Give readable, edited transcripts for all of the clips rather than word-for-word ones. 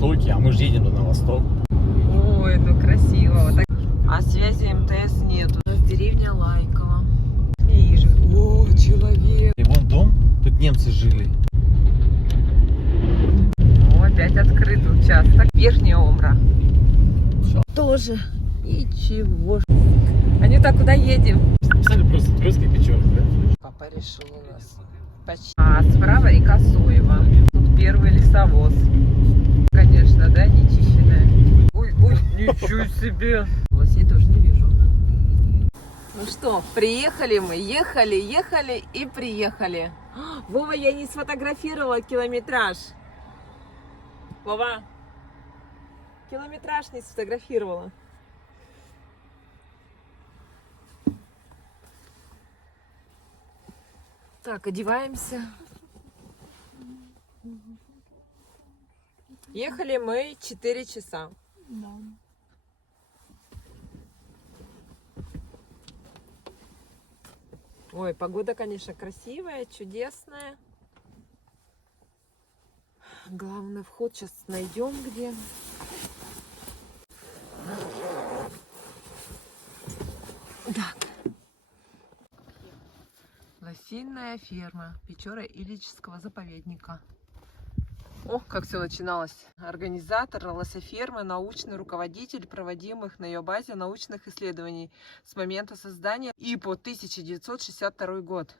востоке, а мы же едем на восток. Ой, ну красиво. Вот так. А связи МТС нету. У нас деревня Лайково. Вижу. О, человек. И вон дом, тут немцы жили. О, опять открытый участок. Верхняя Омра. Всё. Тоже. Ничего. Анюта, куда едем? Писали просто Тверской Печоры, да? Папа решил у нас почти. А справа река Соева. Тут первый лесовоз. Конечно, да, нечищенная. Ой, ничего себе. Лосей тоже не вижу. Ну что, приехали мы, ехали и приехали. Вова, я не сфотографировала километраж. Вова, километраж не сфотографировала. Так, одеваемся. Ехали мы 4 часа. Да. Ой, погода, конечно, красивая, чудесная. Главный вход сейчас найдем где. Так. Лосиная ферма Печора-Ильичского заповедника. Ох, как все начиналось. Организатор лософермы, научный руководитель проводимых на ее базе научных исследований с момента создания и по 1962 год.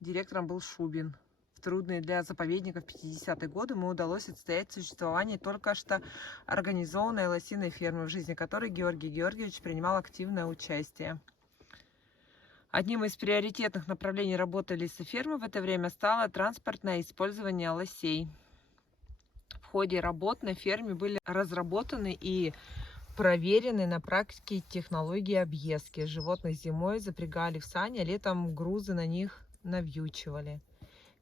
Директором был Шубин. В трудные для заповедников 50-е годы ему удалось отстоять существование только что организованной лосиной фермы, в жизни которой Георгий Георгиевич принимал активное участие. Одним из приоритетных направлений работы лесофермы в это время стало транспортное использование лосей. В ходе работ на ферме были разработаны и проверены на практике технологии объездки. Животных зимой запрягали в сани, а летом грузы на них навьючивали.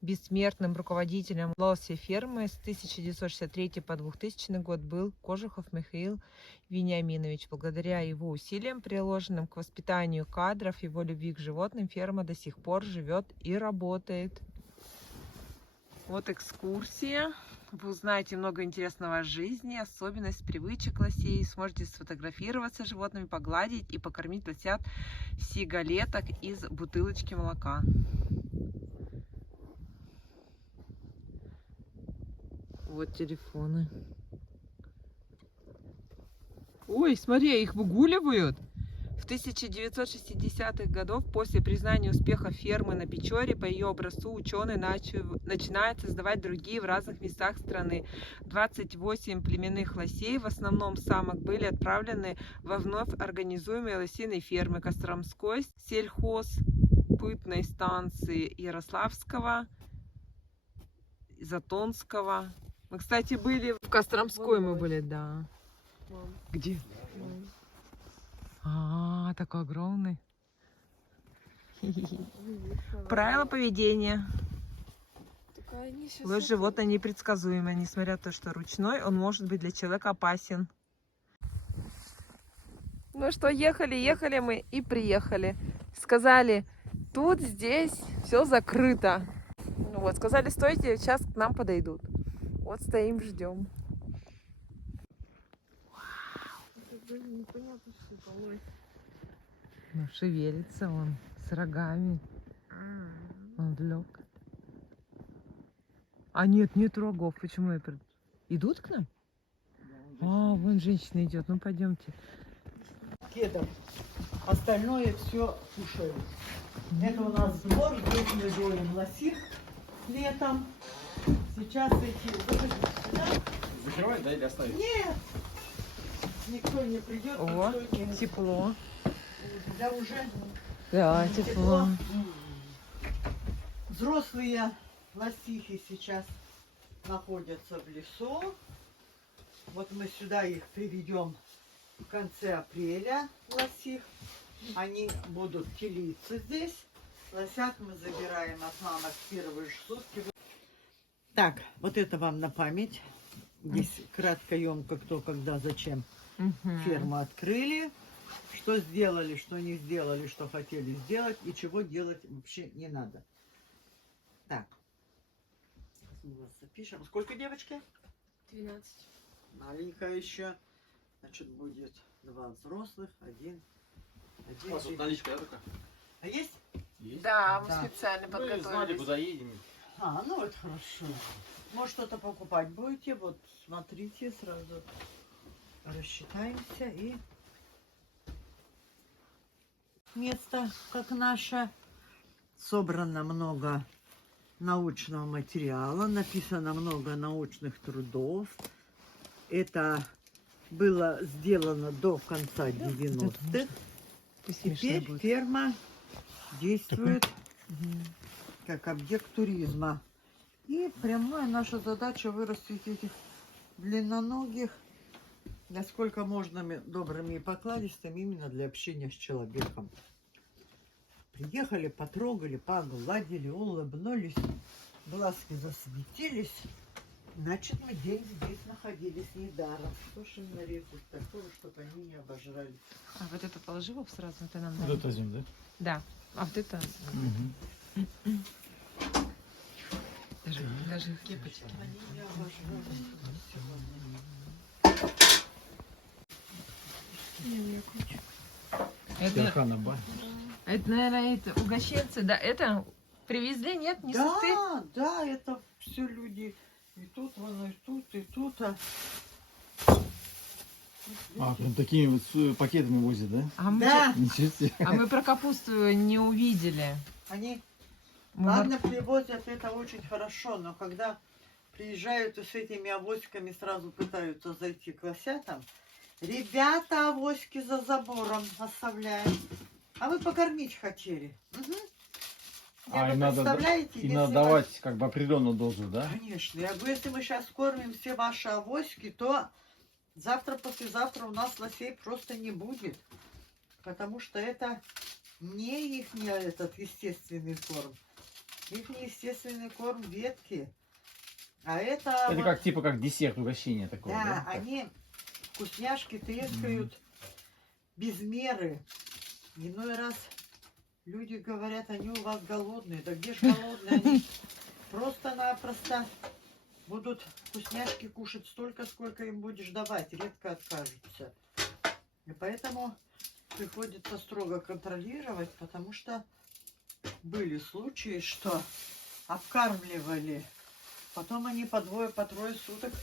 Бессмертным руководителем лософермы с 1963 по 2000 год был Кожухов Михаил Вениаминович. Благодаря его усилиям, приложенным к воспитанию кадров, его любви к животным, ферма до сих пор живет и работает. Вот экскурсия. Вы узнаете много интересного о жизни, особенность привычек лосей. Сможете сфотографироваться с животными, погладить и покормить лосят сигалеток из бутылочки молока. Вот телефоны. Ой, смотри, их выгуливают. В 1960-х годах, после признания успеха фермы на Печоре, по ее образцу ученые начинают создавать другие в разных местах страны. 28 племенных лосей, в основном самок, были отправлены во вновь организуемые лосиные фермы Костромской сельхозпытной станции Ярославского, Затонского. Мы, кстати, были в Костромской, мы были, да. Мам. Где? Мам. А, такой огромный. Правила поведения. Лось животное непредсказуемое. Несмотря на то, что ручной, он может быть для человека опасен. Ну что, ехали мы и приехали. Сказали, тут, здесь все закрыто. Ну вот, сказали, стойте, сейчас к нам подойдут. Вот стоим, ждем. Ну, шевелится он с рогами. Он лег. А нет рогов. Почему это? Идут к нам? А, вон женщина идет. Ну, пойдемте. Кедов. Остальное все кушают. Это у нас двор, здесь мы доим лосих летом. Сейчас эти... Закрывай, да, или оставить? Нет! Никто не придет. О, никто не... тепло. Да уже Да, тепло. Взрослые лосихи сейчас находятся в лесу. Вот мы сюда их приведем в конце апреля, лосих. Они будут телиться здесь. Лосят мы забираем от мамок в первые сутки. Так, вот это вам на память. Здесь кратко, емко, кто, когда, зачем ферму открыли. Что сделали, что не сделали, что хотели сделать и чего делать вообще не надо. Так. Мы вас запишем. Сколько девочки? 12. Маленькая еще. Значит, будет 2 взрослых, один У вас тут ребенок. наличка, да, только? А есть? Есть. Да, мы Да. специально Мы знали, подготовились. куда едем. А, ну это хорошо. Может, что-то покупать будете? Вот смотрите, сразу рассчитаемся и место, как наше. Собрано много научного материала, написано много научных трудов. Это было сделано до конца 90-х. Теперь ферма действует как объект туризма. И прямая наша задача вырастить этих длинноногих, насколько можно добрыми и покладистыми, именно для общения с человеком. Приехали, потрогали, погладили, улыбнулись, глазки засветились. Значит, мы день здесь находились недаром. Что ж им нарезать такого, чтобы они не обожрались? А вот это положи его сразу, это нам Вот надо. это возьмем, да? Да. А вот это даже кепочки. Они не обожрались сегодня. Это, наверное, это угощенцы, да? Это привезли, нет? Не суты? Да, да, это все люди. И тут, вон, и тут, и тут. А, прям такими вот пакетами возят, да? А мы, Да, Ничего себе. а мы про капусту не увидели. они, Мы ладно, привозят, это очень хорошо, но когда приезжают и с этими авоськами сразу пытаются зайти к лосятам, ребята, авоськи за забором оставляем. А вы покормить хотели. Угу. А, им надо, представляете, им надо если давать как бы определенную дозу, да? Конечно. Я говорю, если мы сейчас кормим все ваши авоськи, то завтра, послезавтра у нас лосей просто не будет. Потому что это не их этот естественный корм. Их естественный корм ветки. А это... Это вот- как типа как десерт, угощение такое, да, да? они вкусняшки трескают без меры. Иной раз люди говорят, они у вас голодные. Да где ж голодные? Они просто-напросто будут вкусняшки кушать столько, сколько им будешь давать. Редко откажутся. И поэтому приходится строго контролировать, потому что были случаи, что обкармливали. Потом они по двое, по трое суток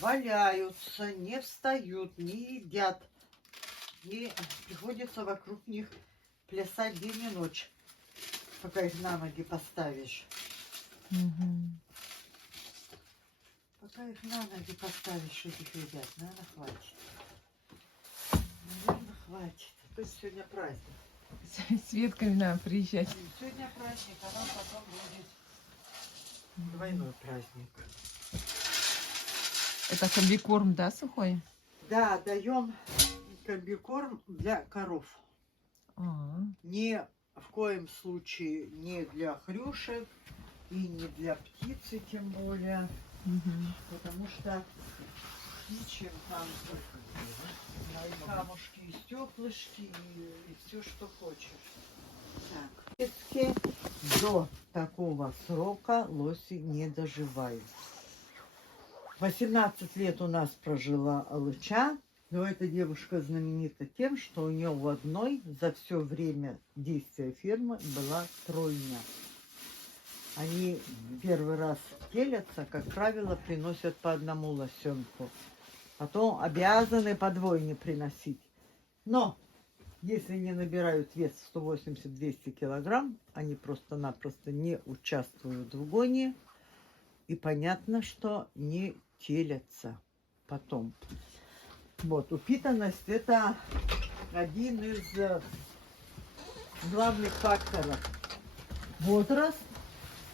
валяются, не встают, не едят. И приходится вокруг них плясать день и ночь, пока их на ноги поставишь. Пока их на ноги поставишь, этих едят, наверное, хватит. Наверное, хватит. То есть сегодня праздник. С ветками надо приезжать. Сегодня праздник, а нам потом будет двойной праздник. Это комбикорм, да, сухой? Да, даем комбикорм для коров. А, Ни в коем случае не для хрюшек и не для птицы, тем более, мгм. потому что ничем там камушки и стеклышки и все, что хочешь. Так. Детки, до такого срока лоси не доживают. 18 лет у нас прожила Алыча, но эта девушка знаменита тем, что у нее в одной за все время действия фермы была тройня. Они первый раз телятся, как правило, приносят по одному лосенку. Потом обязаны по двойне приносить. Но если не набирают вес 180-200 килограмм, они просто-напросто не участвуют в гоне. И понятно, что не телятся потом. Вот, упитанность – это один из главных факторов. Возраст.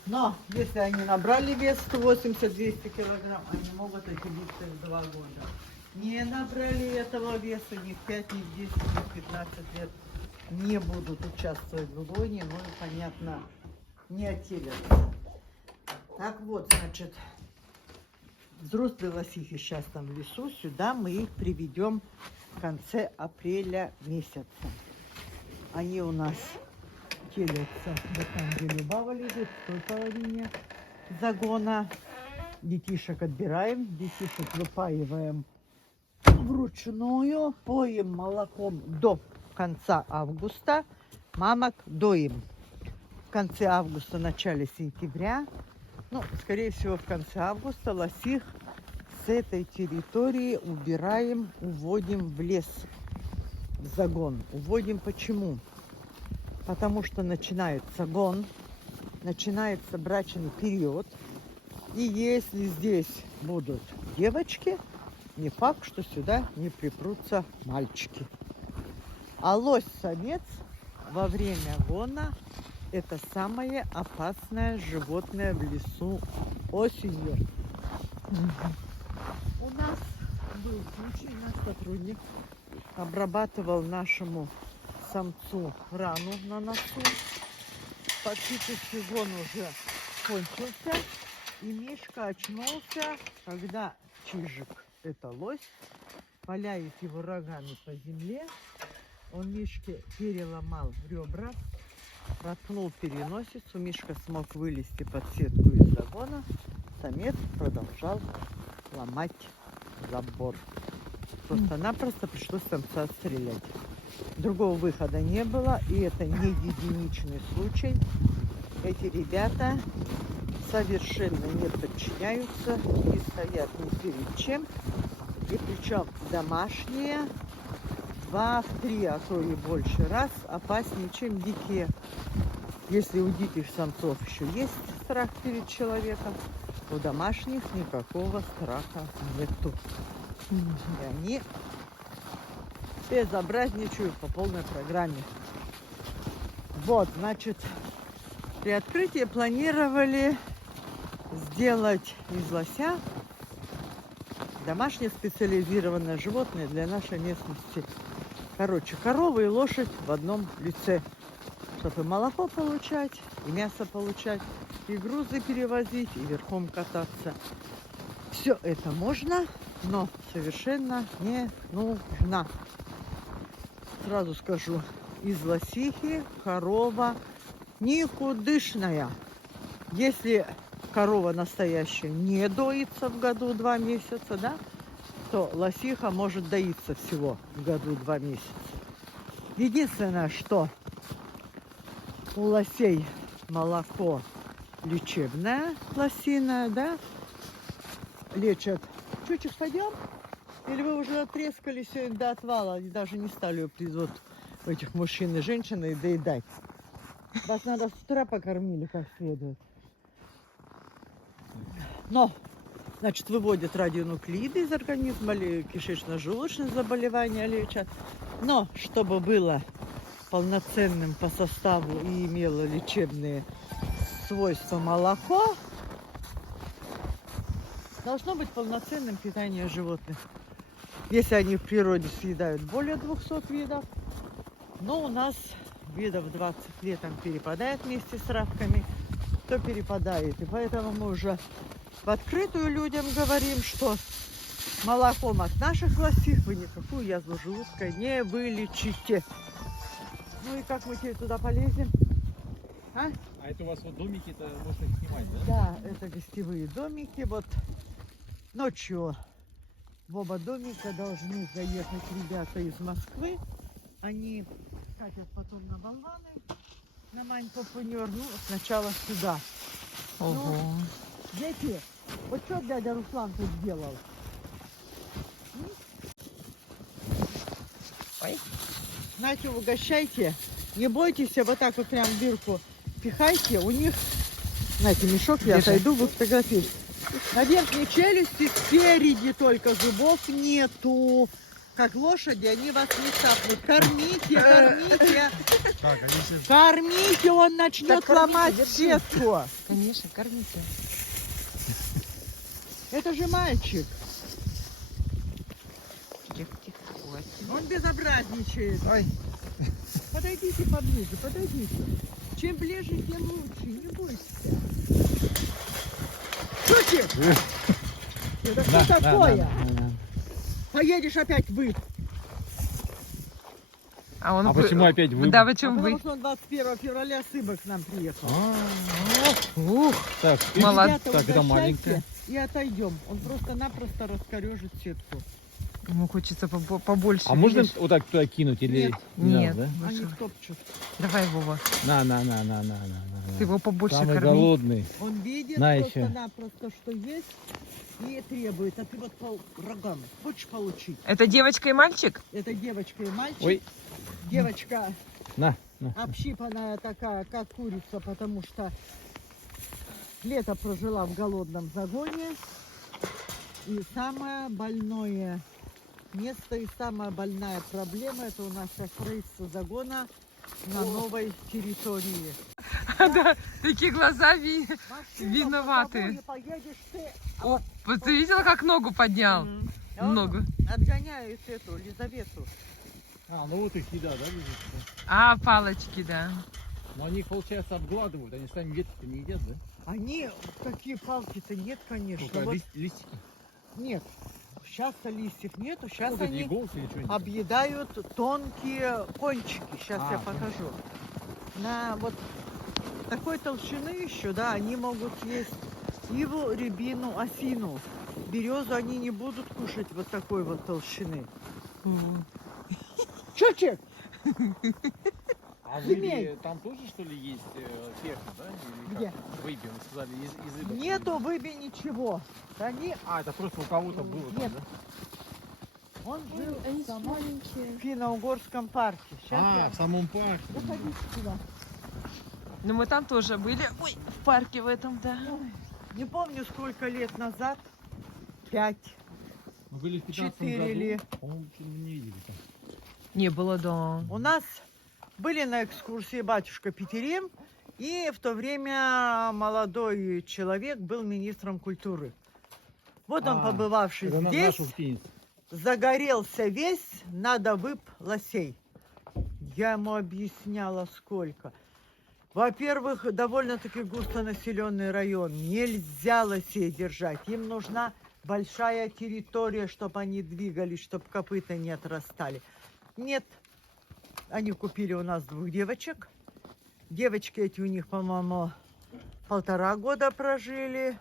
Но если они набрали вес 180-200 килограмм, они могут отделиться в 2 года. Не набрали этого веса ни в 5, ни в 10, ни в 15 лет. Не будут участвовать в гоне, ну и, понятно, не отелятся. Так вот, значит, взрослые лосихи сейчас там в лесу, сюда мы их приведем в конце апреля месяца. Они у нас телятся вот там, где Любава лежит, в той половине загона. Детишек отбираем, детишек выпаиваем вручную, поем молоком до конца августа, мамок доим в конце августа, начале сентября, ну, скорее всего, в конце августа лосих с этой территории убираем, уводим в лес, в загон. Уводим почему? Потому что начинается гон, начинается брачный период, и если здесь будут девочки, не факт, что сюда не припрутся мальчики. А лось-самец во время гона – это самое опасное животное в лесу осенью. У нас был случай, наш сотрудник обрабатывал нашему самцу рану на носу. Птичий сезон уже кончился, и Мишка очнулся, когда Чижик, это лось, валяет его рогами по земле. Он Мишке переломал ребра, проткнул переносицу. Мишка смог вылезти под сетку из загона. Самец продолжал ломать забор. Просто-напросто пришлось самца отстрелять. Другого выхода не было, и это не единичный случай. Эти ребята совершенно не подчиняются, не стоят ни перед чем. И причем домашние 2-3, а то и больше раз опаснее, чем дикие. Если у диких самцов еще есть страх перед человеком, у домашних никакого страха нету. И они безобразничают по полной программе. Вот, значит, при открытии планировали сделать из лося домашнее специализированное животное для нашей местности. Короче, корова и лошадь в одном лице, чтобы и молоко получать, и мясо получать, и грузы перевозить, и верхом кататься. Все это можно, но совершенно не нужно. Сразу скажу, из лосихи корова никудышная. Если корова настоящая не доится в году 2 месяца, да, то лосиха может доиться всего в году 2 месяца. Единственное, что у лосей молоко лечебное, лосиное, да, лечат. Чуть-чуть пойдем? Или вы уже отрезкали сегодня до отвала и даже не стали вот этих мужчин и женщин и доедать? Вас надо с утра покормили как следует. Но, значит, выводят радионуклиды из организма, кишечно-желудочные заболевания лечат. Но, чтобы было полноценным по составу и имело лечебные свойства молоко, должно быть полноценным питание животных. Если они в природе съедают более 200 видов, но у нас видов 20 летом перепадает вместе с травками, то перепадает. И поэтому мы уже в открытую людям говорим, что молоком от наших лосих вы никакую язву желудка не вылечите. Ну и как мы теперь туда полезем? А это у вас вот домики-то можно их снимать, да? Да, это гостевые домики. Вот ночью в оба домика должны заехать ребята из Москвы. Они катят потом на болваны, на Мань-Попунер, ну, сначала сюда. Ого. Ну, дети, вот что дядя Руслан тут сделал? Ой. Знаете, угощайте. Не бойтесь, вот так вот прям в дырку пихайте. У них, знаете, мешок, я Держи. отойду, вы фотографируете. На верхней челюсти спереди только зубов нету. Как лошади, они вас не цапнут. Кормите, кормите. Так, они сейчас... Кормите, он начнет Так, кормите, ломать держи. сетку. Конечно, кормите. Это же мальчик. Тихо, тихо. Ой. Он безобразничает. Ай. Подойдите поближе, подойдите. Чем ближе, тем лучше. Не бойся. Шутик! Это что такое? Поедешь опять вы. А он А почему опять вы? Да, почему Потому вы? что он 21 февраля с Ибок к нам приехал. А, Ух, Так, Молодцы. Ребята, Так, это угощайте маленькая. и отойдем. Он просто-напросто раскорежит сетку. ему хочется побольше. А можно видишь? вот так туда кинуть или Нет. не Нет. надо, да? Они Маша, топчут. давай, Вова. На. Ты его побольше Самый корми. голодный. Он видит На еще. просто-напросто, что есть, и требует. А ты вот по рогам хочешь получить? Это девочка и мальчик? Это девочка и мальчик. Ой, Девочка на. общипанная такая, как курица, потому что лето прожила в голодном загоне. И самое больное место и самая больная проблема — это у нас сейчас рейс загона на новой территории. Да, такие глаза Машина, виноваты. по тобой поедешь ты, О, вот ты видела, как ногу поднял? а он Ногу. отгоняет эту Лизавету. А, ну вот их еда, да, лежит? А, палочки, да. Но они их, получается, обгладывают, они сами ветки не едят, да? Они, такие палки-то нет, конечно. Только Вот листики. нет, сейчас-то листьев нету, сейчас Ну, вот эти они иголки или что-нибудь. объедают тонкие кончики. Сейчас А, я покажу. На вот такой толщины еще, да, они могут есть иву, рябину, осину. Березу они не будут кушать вот такой вот толщины. Чучек! А в Змей. Ибе там тоже, что ли, есть ферма, да? Или Где? как? В Ибе, вы сказали, из Ибы. Нету в Ибе ничего. Они, А, это просто у кого-то было там, Нет. да? он жил Они в самом маленькие. финно-угорском парке. Сейчас А, в самом парке. Выходите сюда. Ну, мы там тоже были. Ой, в парке в этом, да. Не помню, сколько лет назад. 5. Мы были в 15 4 году. ли. По-моему, что-то мы не видели там. Не было, да. У нас были на экскурсии батюшка Петерим, и в то время молодой человек был министром культуры. Вот он, А, побывавший Это здесь, наш уктинец. загорелся весь на добып лосей. Я ему объясняла, сколько. Во-первых, довольно-таки густонаселенный район. Нельзя лосей держать. Им нужна большая территория, чтобы они двигались, чтобы копыта не отрастали. Нет. Они купили у нас 2 девочек. Девочки эти у них, по-моему, 1,5 года прожили.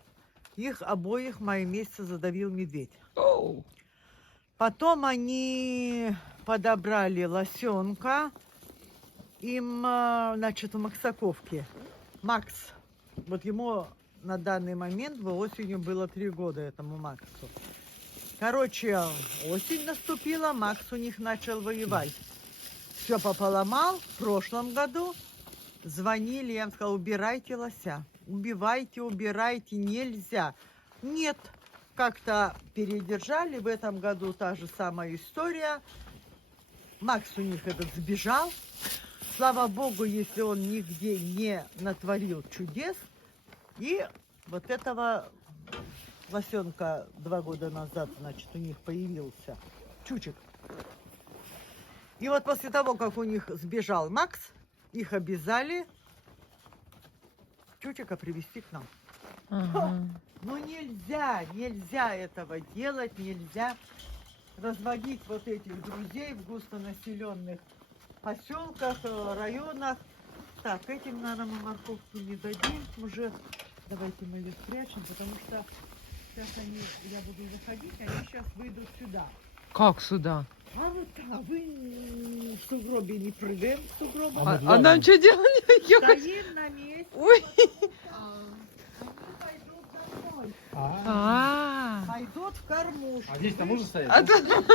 Их обоих в мае месяце задавил медведь. Оу. Потом они подобрали лосенка. Им, значит, в Максаковке. Макс. Вот ему на данный момент осенью было 3 года, этому Максу. Короче, осень наступила, Макс у них начал воевать. Все пополомал. В прошлом году звонили, я им сказала, убирайте лося. Убирайте, нельзя. Нет, как-то передержали. В этом году та же самая история. Макс у них этот сбежал. Слава богу, если он нигде не натворил чудес. И вот этого лосенка 2 года назад, значит, у них появился Чучек. И вот после того, как у них сбежал Макс, их обязали Чучика привезти к нам. Ага. Ну нельзя этого делать, нельзя разводить вот этих друзей в густонаселенных поселках, районах. Так, этим, наверное, мы морковку не дадим уже. Давайте мы ее спрячем, потому что сейчас я буду заходить, они сейчас выйдут сюда. Как сюда? А вот вы в сугробе не прыгаем, в сугробе. А мы А нам что делать? Я хочу- Стоим на месте. Ой. Они пойдут за мной. А. Пойдут в кормушку. А здесь-то можно стоять? А да? тут-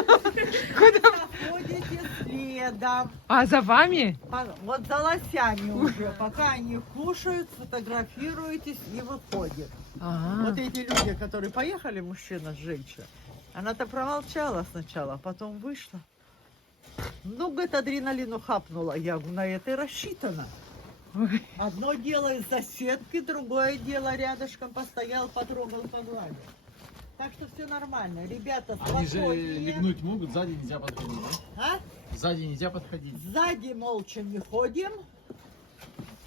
Куда? Заходите следом. А за вами? Вот за лосями уже. Пока они кушают, фотографируетесь и выходят. Ага. Вот эти люди, которые поехали, мужчина с женщиной, она-то промолчала сначала, а потом вышла. Ну, говорит, адреналину хапнула. Я на это и рассчитана. Ой. Одно дело из-за сетки, другое дело рядышком постоял, потрогал, погладил. Так что все нормально. Ребята, Они же спокойнее. легнуть могут, сзади нельзя подходить, да? А? Сзади нельзя подходить. Сзади молча не ходим.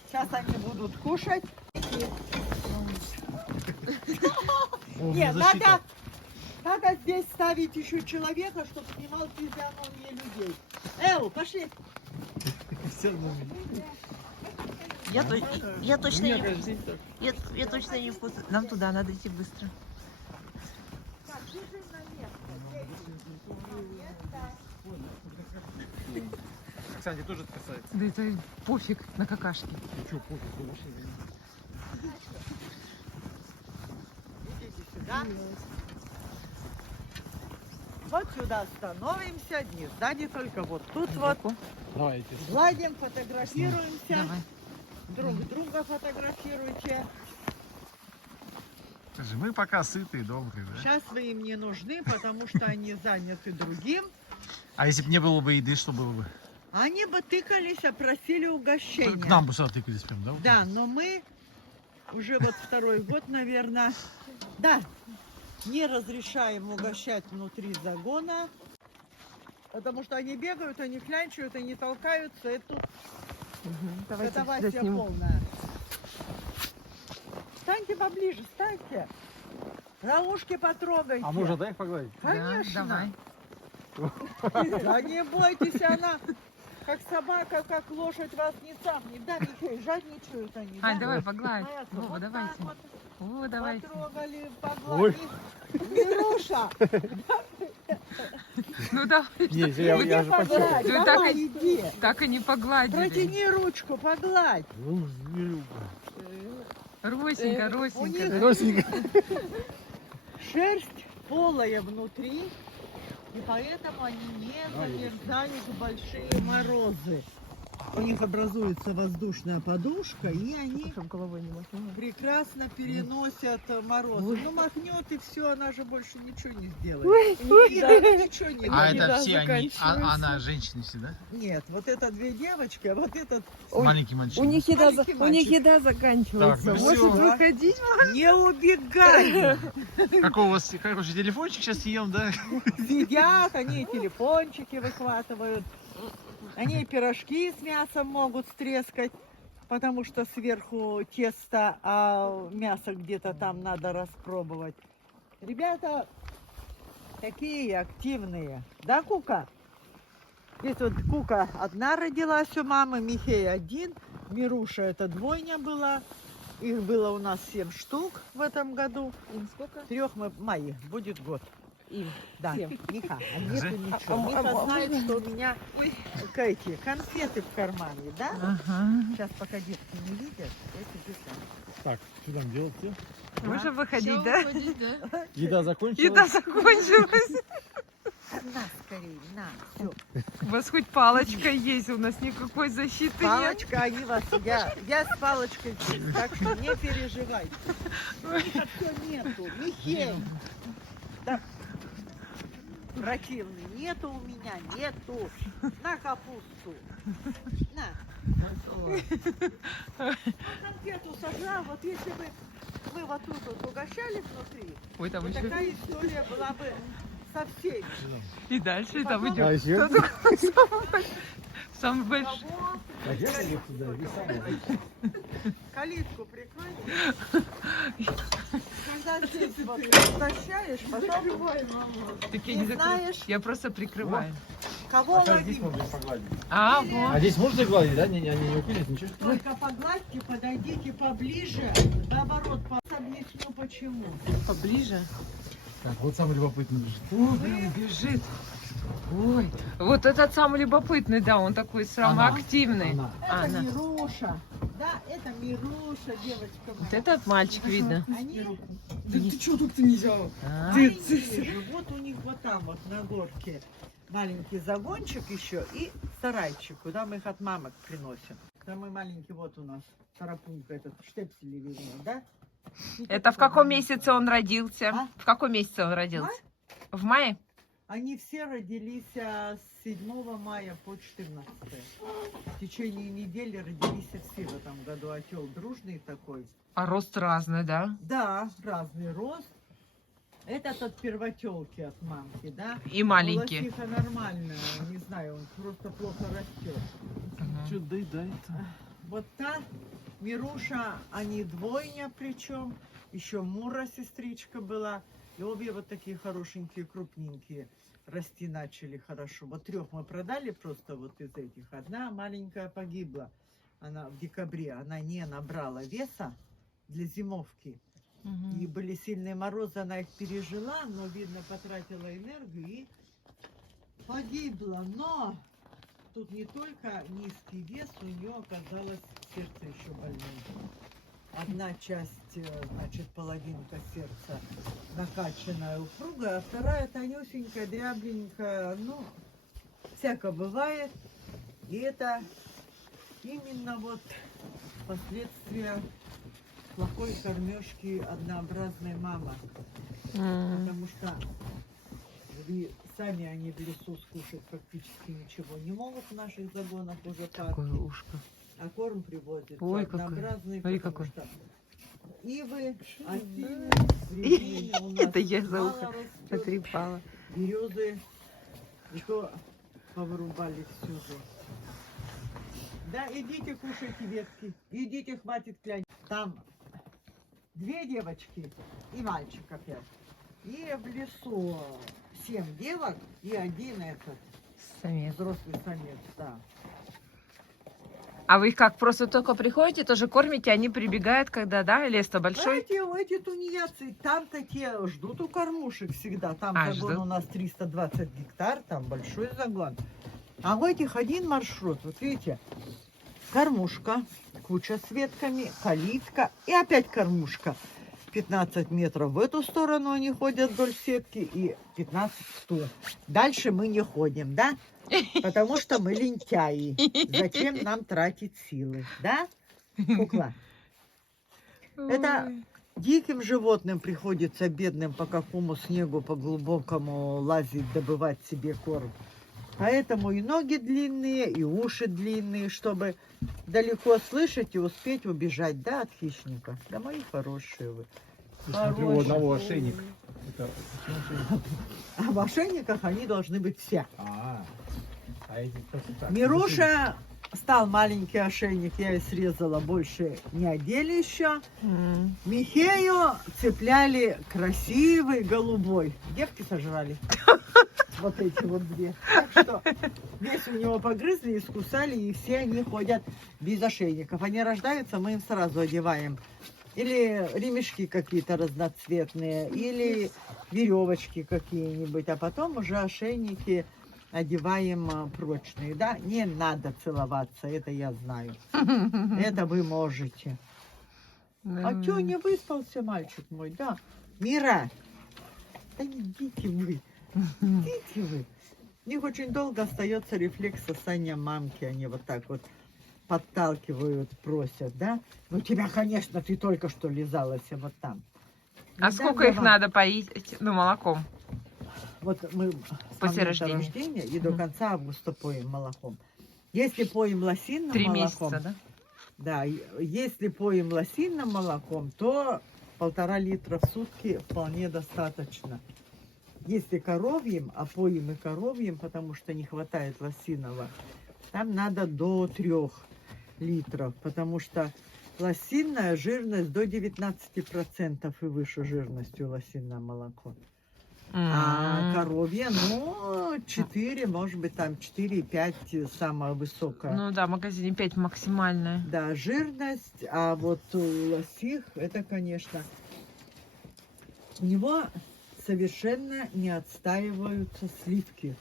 Сейчас они будут кушать. О, Нет, защита. надо здесь ставить еще человека, чтобы снимал физиономии людей. Эу, пошли. Все равно. Я точно Мне не... кажется, так. Я точно не вкусно. Нам туда надо идти быстро. Кстати, тоже это касается. Да это пофиг на какашки. Ну что, пофиг, вы машины. Идите сюда. Вот сюда становимся, не сзади только, вот тут вот. Давайте. Гладим, фотографируемся. Давай. Друг друга фотографируйте. Скажи, мы пока сытые, добрые, да? Сейчас вы им не нужны, потому что они заняты другим. А если бы не было бы еды, что было бы? Они бы тыкались, а просили угощения. К нам бы сюда тыкались прям, да? Да, но мы уже вот второй год, наверное, да, не разрешаем угощать внутри загона, потому что они бегают, они клянчают, они толкаются. Это катавасия полная. Встаньте поближе, встаньте. За ушки потрогайте. А можно, дай их погладить? Конечно. Давай. Да не бойтесь, она как собака, как лошадь вас не цапнет. Да, Михей, жадничают они. Ань, да? давай, погладь. Моя, Вова, вот давайте. так вот О, давайте. потрогали, погладили. Мируша, Ну давай. Нет, Вы я же почувствовал. погладь, Вы давай, так и- иди. Так и не погладили. Протяни ручку, погладь. Ну, зверюга. Росенька, У Росенька. них да. Родственника. шерсть полая внутри, и поэтому они не замерзают в большие морозы. У них образуется воздушная подушка, и они Чтоб головой не махнула. прекрасно переносят морозы. Ну, махнет, и все, она же больше ничего не сделает. Ничего не А делает. это все они, она женщины все, да? Нет, вот это две девочки, а вот этот Маленький мальчик. У них еда, Маленький у них мальчик. еда заканчивается. Так, ну Может всё. выходить? не убегай. Какой у вас хороший телефончик сейчас съем, да? Сидят, они телефончики выхватывают, они пирожки с мясом могут стрескать, потому что сверху тесто, а мясо где-то там надо распробовать. Ребята такие активные. Да, Кука? Здесь вот Кука одна родилась у мамы, Михей один, Мируша это двойня была. Их было у нас 7 штук в этом году. Им сколько? 3 мы мои, будет год. Им. Да, Всем. Миха, а нету Скажи. ничего. Миха знает, что у меня эти конфеты в кармане, да? Ага. Сейчас пока детки не видят, эти детки. Так, что там делать-то? Можем выходить, да? Еда закончилась? Еда закончилась. На, скорее, на, все. У вас хоть палочка есть, у нас никакой защиты нет. Палочка, они вас, я с палочкой здесь, так что не переживайте. Миха, все нету, Михей. Да. Противный, нету у меня, нету. На капусту. На. Конфету сожрал, вот если бы мы вот тут вот угощали внутри, Ой, там вот еще такая история была бы со всеми. и дальше, и там Потом- идет. А еще? Самый большой. Кого? А я вот сюда, и сам. Калитку прикрой. Когда здесь вот угощаешь, потом Так я не не закрою. знаешь, Я просто прикрываю. кого А здесь ловить. можно погладить. А, Или- вот. А здесь можно гладить, да? Они не упились, ничего? Только погладьте, подойдите поближе. Наоборот, объясню почему. Поближе. Так, вот самый любопытный лежит. О, блин, бежит. Ой, вот этот самый любопытный, да, он такой самый Она. активный. Она. Это Она. Мируша. Да, это Мируша, девочка Вот моя. этот мальчик видно. Они ты что тут ты не взял? маленькие живут у них вот там вот на горке. Маленький загончик еще и сарайчик, куда мы их от мамок приносим. Самый маленький вот у нас тарапунька, этот штепсель видно, да? Это в каком месяце он родился? А? В каком месяце он родился? В мае? Они все родились с 7 мая по 14. В течение недели родились все в этом году. Отел дружный такой. А рост разный, да? Да, разный рост. Этот от первотелки от мамки, да? И маленький. Лосиха нормальная, не знаю, он просто плохо растет. Ага. Что доедает-то? Вот та Мируша, они двойня причем. Еще Мура сестричка была. И обе вот такие хорошенькие, крупненькие. Расти начали хорошо. Вот 3 мы продали просто вот из этих. Одна маленькая погибла. она в декабре, она не набрала веса для зимовки. И были сильные морозы, она их пережила, но, видно, потратила энергию и погибла. Но тут не только низкий вес, у нее оказалось сердце еще больное. Одна часть, значит, половинка сердца накачанная, упругая, а вторая тонюсенькая, дрябленькая. Ну, всяко бывает. И это именно вот последствия плохой кормежки однообразной мамы. Потому что сами они в лесу скушать практически ничего не могут в наших загонах уже Такое парки. ушко. А корм привозит Ой, какой. однообразный, Ой, потому какой. что ивы, осины, рябины у нас Это я за мало ухо растет, потрепала. березы, и то повырубали всю же. Да, идите кушайте ветки, идите, хватит клянь. Там 2 девочки и мальчик опять. И в лесу 7 девок и 1 этот Самец. взрослый самец, да. А вы их как, просто только приходите, тоже кормите, они прибегают, когда, да, лес-то большой? Эти тунеядцы, там-то те ждут у кормушек всегда. Там загон ждут. у нас 320 гектар, там большой загон. А у этих один маршрут, вот видите, кормушка, куча с ветками, калитка и опять кормушка. 15 метров в эту сторону они ходят вдоль сетки и 15 в ту. Дальше мы не ходим, да? Потому что мы лентяи. Зачем нам тратить силы, да, кукла? Это Ой. диким животным приходится бедным по какому снегу, по глубокому лазить, добывать себе корм. Поэтому и ноги длинные, и уши длинные, чтобы далеко слышать и успеть убежать, да, от хищника. Да, мои хорошие вы. Смотрю, у одного ошейник. Это почему ошейник? А в ошейниках они должны быть все. А эти просто так. Мируша стал маленький ошейник, я и срезала, больше не одели еще. М. Михею цепляли красивый голубой. Девки сожрали. Вот эти вот 2. Так что весь у него погрызли, искусали, и все они ходят без ошейников. Они рождаются, мы им сразу одеваем. Или ремешки какие-то разноцветные, или веревочки какие-нибудь, а потом уже ошейники одеваем прочные. Да, не надо целоваться, это я знаю. Это вы можете. А чё, не выспался мальчик мой, да? Мира, да идите вы, идите вы. У них очень долго остается рефлекс сосания мамки, они вот так вот подталкивают, просят, да? Ну тебя, конечно, ты только что лизалась вот там. А Не сколько дам я их вам. надо поить, ну, молоком? Вот мы с После момента рождения. и до конца августа поем молоком. Если поем лосиным 3 молоком, месяца, да? да, если поем лосиным молоком, то 1,5 литра в сутки вполне достаточно. Если коровьим, а поем и коровьим, потому что не хватает лосиного, там надо до 3 литров, потому что лосиная жирность до 19% и выше жирностью лосиное молоко. А М. коровье, ну, 4, может быть, там 4,5 самая высокая. Ну да, в магазине 5 максимальная. Да, жирность, а вот у лосих, это, конечно, у него совершенно не отстаиваются сливки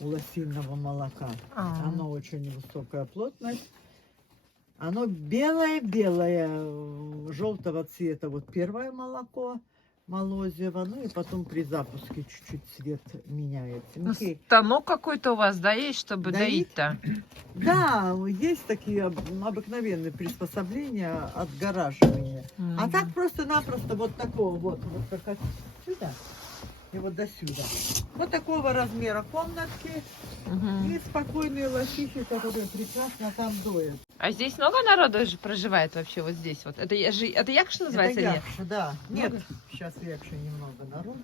у лосиного молока. А. Оно очень высокая плотность. Оно белое-белое, желтого цвета. Вот первое молоко молозиво, ну и потом при запуске чуть-чуть цвет меняется. Ну, Михей, станок какой-то у вас, да, есть, чтобы Доить? доить-то? да, есть такие обыкновенные приспособления отгораживания. А М. так просто-напросто вот такого вот как отсюда и вот до сюда. Вот такого размера комнатки Мгм. и спокойные лосихи, которые прекрасно там доят. А здесь много народу же проживает вообще вот здесь вот? Это Якш называется? Это Нет? Якша, да. Нет, Много? сейчас в Якше немного народу.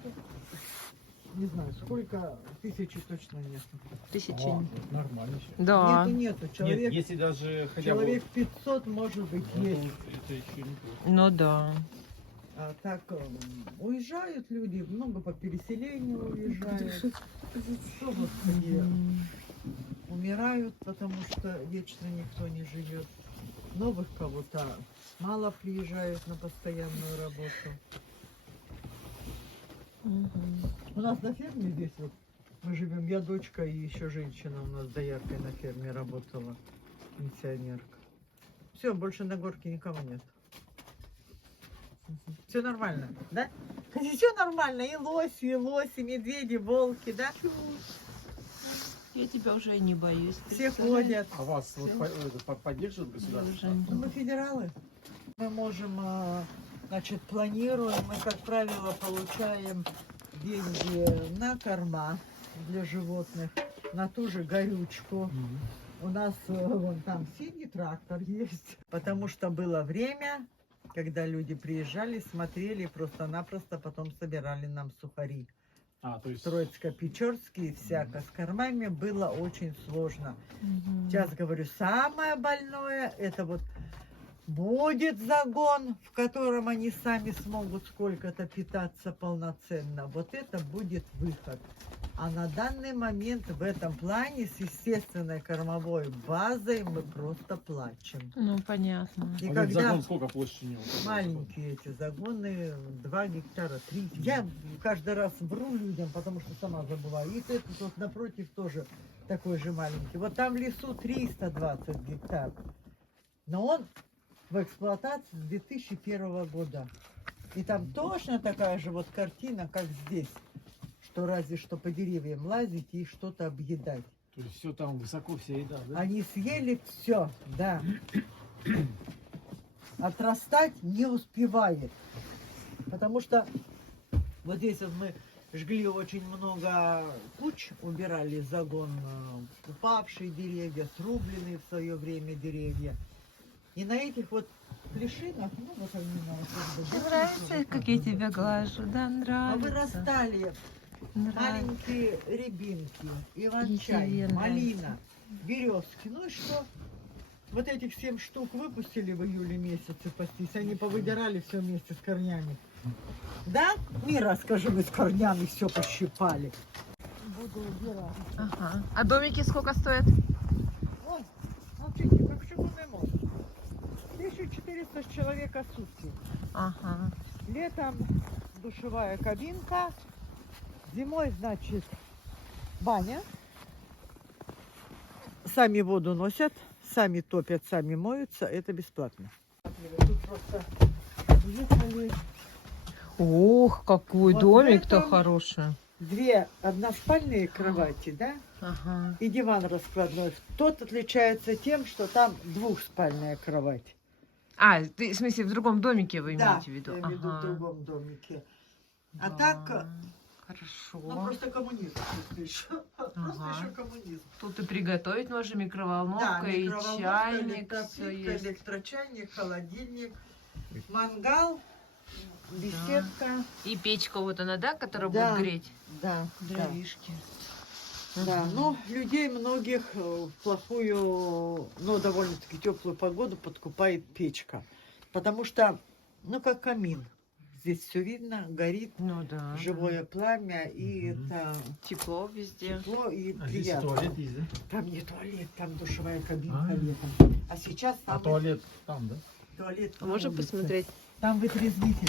Не знаю, сколько, 1000 точно нет. Тысячи. О, нормально еще. Да. Нету. Человек, Нет, если даже хотя человек 500, может быть, бы... есть. Это еще неплохо. Ну да. А так уезжают люди, много по переселению уезжают. Что, господи, М. умирают, потому что вечно никто не живет. Новых кого-то мало приезжают на постоянную работу. У нас на ферме здесь вот мы живем, я дочка и еще женщина у нас дояркой на ферме работала, пенсионерка. Все, больше на горке никого нет. Все нормально, да? Все нормально, и лоси, медведи, волки, да? Я тебя уже не боюсь. Все представляешь? ходят. А вас вот поддерживают государство? Мы федералы. Мы можем, значит, планируем, мы, как правило, получаем деньги на корма для животных, на ту же горючку. У нас вон там синий трактор есть, потому что было время, когда люди приезжали, смотрели, просто-напросто потом собирали нам сухари. А, то есть... Троицко-Печорский, всяко. С кормами было очень сложно. Сейчас говорю, самое больное, это вот будет загон, в котором они сами смогут сколько-то питаться полноценно. Вот это будет выход. А на данный момент в этом плане с естественной кормовой базой мы просто плачем. Ну, понятно. И А когда загон сколько площади у него? маленькие эти загоны, 2 гектара, 3. Я каждый раз вру людям, потому что сама забываю. И этот вот напротив тоже такой же маленький. Вот там в лесу 320 гектар. Но он в эксплуатации с 2001 года. И там точно такая же вот картина, как здесь. Что разве что по деревьям лазить и что-то объедать. То есть все там высоко, вся еда, да? Они съели все, да. Отрастать не успевает. Потому что вот здесь вот мы жгли очень много куч, убирали загон, упавшие деревья, срубленные в свое время деревья. И на этих вот плешинах, ну вот они на вот Тебе нравится, как я тебя глажу? Да, нравится. вырастали Нравится. маленькие рябинки, иван-чай, Естественно. малина, березки. Ну и что? Вот этих 7 штук выпустили в июле месяце пастись. Они повыдирали все вместе с корнями. Да? Мира, скажи, мы с корнями все пощипали. Буду убирать. Ага. А домики сколько стоят? Ой, смотрите, как чугунный мост. 1400 человек в сутки. Ага. Летом душевая кабинка. Зимой, значит, баня. Сами воду носят, сами топят, сами моются. Это бесплатно. Тут просто уехали. Ох, какой Вот домик-то это- хороший. 2 односпальные кровати, да, Ага. и диван раскладной. Тот отличается тем, что там 2-спальная кровать. А, ты, в смысле, в другом домике вы Да, имеете в виду? я имею в виду в Ага. другом домике. А Да, так, Хорошо. ну просто коммунизм просто еще. Просто Ага. еще коммунизм. Тут и приготовить можно, микроволновка, и микроволновка, чайник, электроплитка, все есть. электрочайник, холодильник, мангал, беседка. И печка вот она, да, которая Да. будет греть? Да, да. Дровишки. Да, ну, людей многих в плохую, но довольно-таки теплую погоду подкупает печка. Потому что, ну, как камин. Здесь все видно, горит, Ну да. живое пламя, и Мгм. это Тепло везде. тепло и А здесь приятно. туалет есть, да? Там не туалет, там душевая кабинка А. летом. А сейчас А там туалет там, да? туалет на Можно улице. посмотреть? Там вытрезвитель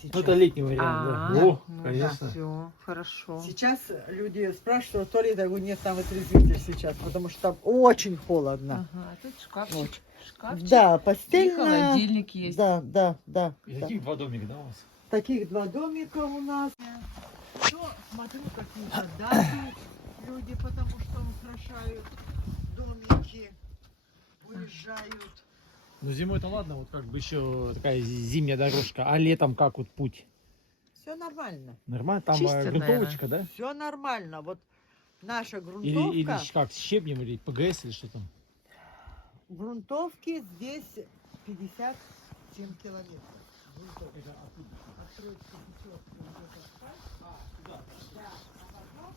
сейчас. Ну, это летний вариант, А, да. О, ну конечно. Все, хорошо. Сейчас люди спрашивают, туалет, я говорю, нет, там вытрезвитель сейчас, потому что там очень холодно. Ага, а тут шкафчик. Вот. Шкафчик. Да, И постельная. холодильник есть. Да, да, да. И да. таких 2 домика, да, у вас? Таких 2 домика у нас. Еще смотрю, какие-то даты люди, потому что украшают домики, уезжают. Ну, зимой-то ладно, вот как бы еще такая зимняя дорожка. А летом как вот путь? Все нормально. Нормально? Там Чистят, грунтовочка, да? Все нормально. Вот наша Или грунтовка. как, с щебнем, или ПГС, или что там? Грунтовки здесь 57 километров. Грунтовки. От Троицко-Печорской идет асфальт. Да, а потом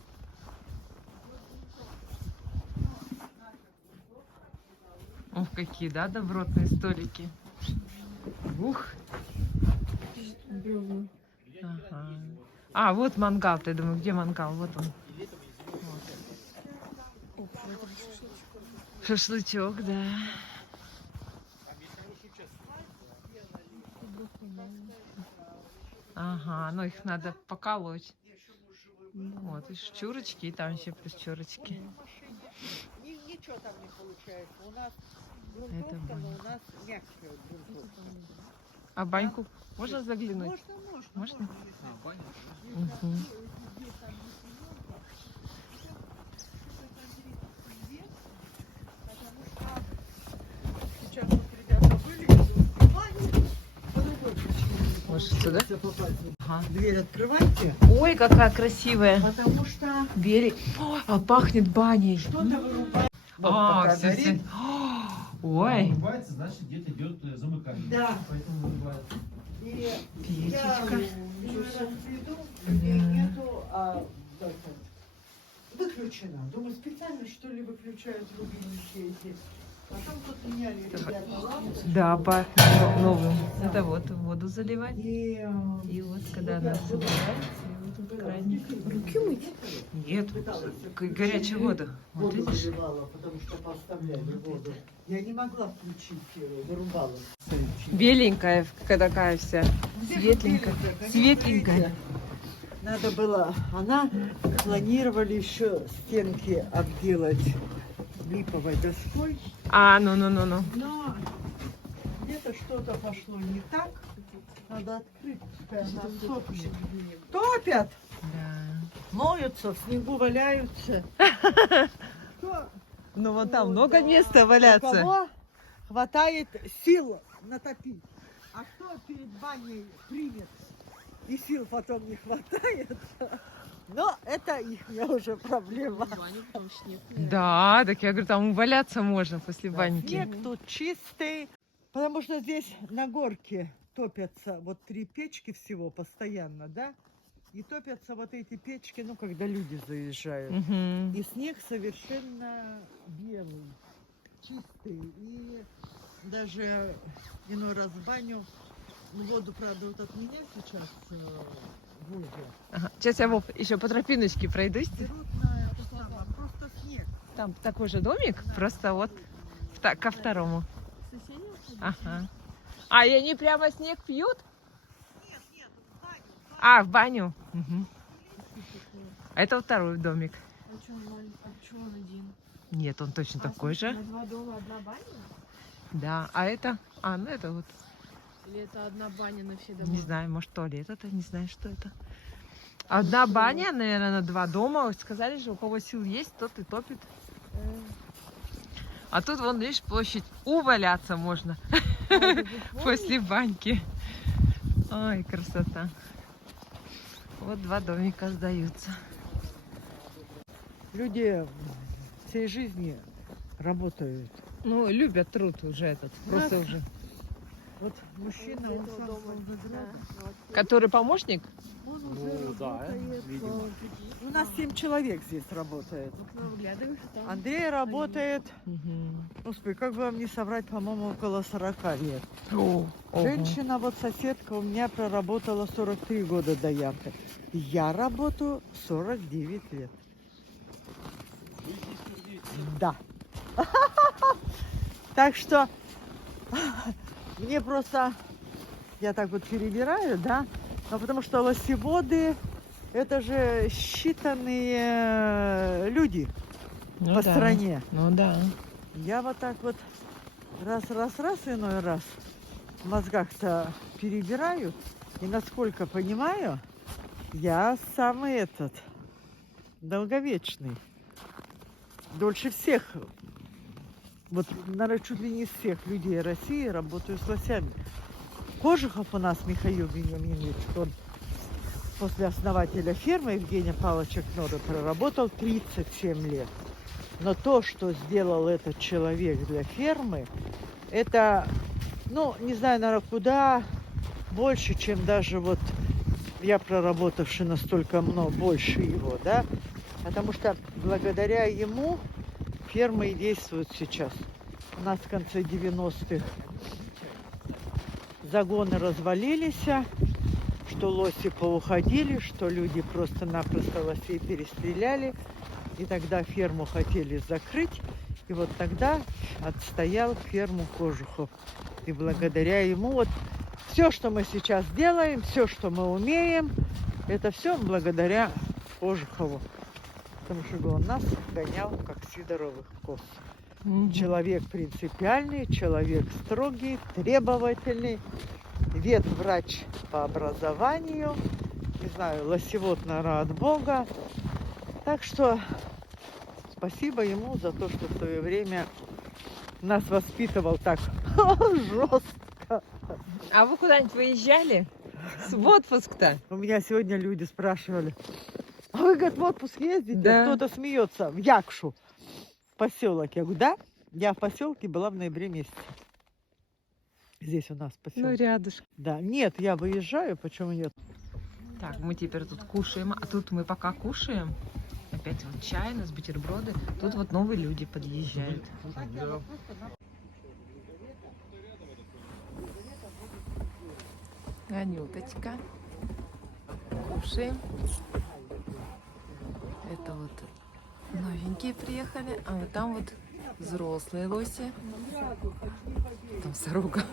Ох, какие, да, добротные столики. Ух. Ага. А, вот мангал, ты думаю, где мангал? Вот он. Вот. Шашлычок, да. Ага, ну их надо поколоть. Вот, и чурочки, и там еще плюс чурочки. Ничего там не получается. У нас Это грунтовка, но баня. у нас мягкая грунтовка. А баньку можно заглянуть? Можно. Мгм. Сейчас вот ребята были, по другой причине. Может, сюда? Ага. Дверь открывайте, Ой, какая красивая. потому что Двери. Ой, а пахнет баней. что-то вырубает. Вот А, пока все, горит. Ой. Ой. Значит, где-то идет замыкание. Да. Поэтому вырубается. И я Печечка. иной раз приду, людей нету, а это, выключена. Думаю, специально что ли выключают рубильники эти. Потом тут меняли ребята лампы. Да, пахнет новым. Это вот воду заливать. И И вот когда она собирается, и вот тут краник. Руки мыть? Нет, горячая вода. Вот воду видишь? заливала, потому что поставляли воду. Я не могла включить, вырубала. Беленькая такая вся. Светленькая. Светленькая. Надо было, она планировали еще стенки обделать липовой доской, А, ну. но где-то что-то пошло не так. Надо открыть, пускай она сохнет. Топят! Да. Моются, в снегу валяются. Кто- Ну вот там О, много да. места У валяться. кого хватает сил натопить, а кто перед баней примет и сил потом не хватает, но это их уже проблема. Да, так я говорю, там валяться можно после баньки. Снег тут чистый, потому что здесь на горке топятся вот 3 печки всего постоянно, да? И топятся вот эти печки, ну, когда люди заезжают. Мгм. И снег совершенно белый, чистый. И даже иной раз в баню, ну, воду, правда, вот от меня сейчас возят. Ага. Сейчас я, Вов, еще по тропиночке пройдусь. Берут на это самое, просто снег. Там такой же домик, просто вот ко второму. Ага. А, и они прямо снег пьют? Нет, в баню. А, в баню. Мгм. А это второй домик. А что он один? Нет, он точно такой же. На 2 дома одна баня? Да, а это... А, ну это вот, Или это одна баня на все дома? не знаю, может туалет это, не знаю, что это. Одна баня, наверное, на 2 дома. Сказали же, у кого сил есть, тот и топит. А тут, вон, видишь, площадь, уваляться можно после баньки. Ой, красота. Вот 2 домика сдаются. Люди всей жизни работают. Ну, любят труд уже этот, просто Нас- уже. Вот мужчина, он сам с Волгограда. Который помощник? Он уже Ну, да, работает. видимо. У нас 7 человек здесь работает. Выглядываешь, а там... Андрей работает, Мгм. господи, как бы вам не соврать, по-моему, около 40 лет. Ого. Женщина, вот соседка у меня проработала 43 года дояркой. Я работаю 49 лет. Да. Так что мне просто, я так вот перебираю, да, но потому что лосеводы это же считанные люди Ну по да. стране. Ну да. Я вот так вот раз иной раз в мозгах-то перебираю. И насколько понимаю, я самый этот долговечный. Дольше всех, вот, наверное, чуть ли не из всех людей России работаю с лосями. Кожухов у нас Михаил Вениаминович, он после основателя фермы Евгения Павловича Кнора проработал 37 лет. Но то, что сделал этот человек для фермы, это, ну, не знаю, наверное, куда больше, чем даже вот я, проработавший настолько много, больше его, да, потому что благодаря ему ферма и действует сейчас. У нас в конце 90-х загоны развалились, что лоси поуходили, что люди просто-напросто лосей перестреляли, и тогда ферму хотели закрыть, и вот тогда отстоял ферму Кожухов. И благодаря ему вот Все, что мы сейчас делаем, все, что мы умеем, это все благодаря Кожухову. Потому что он нас гонял, как сидоровых коз. Человек принципиальный, человек строгий, требовательный, ветврач по образованию, не знаю, лосевод, наверное, от Бога. Так что спасибо ему за то, что в свое время нас воспитывал так жестко. А вы куда-нибудь выезжали? В отпуск-то? У меня сегодня люди спрашивали, а вы, говорит, в отпуск ездите? Да. Кто-то смеется, в Якшу, поселок. Я говорю, да, я в поселке была в ноябре месяце. Здесь у нас поселок. рядышком. Да, нет, я выезжаю, почему нет? Так, мы теперь тут кушаем. А тут мы пока кушаем. Опять вот чай, у нас бутерброды. Тут вот новые люди подъезжают. Анюточка. Кушаем. Это вот новенькие приехали, а вот там вот взрослые лоси. Там сорока.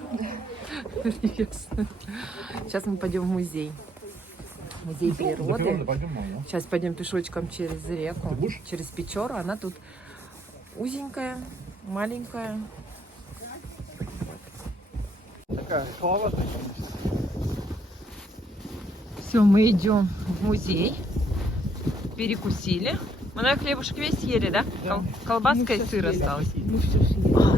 Сейчас мы пойдем в музей. Музей природы. Сейчас пойдем пешочком через реку, через Печору. Она тут узенькая, маленькая. Такая слава. Все, мы идем в музей. Перекусили. Мы на хлебушек весь съели, да? Колбаска и сыр осталось. Мы все съели. А,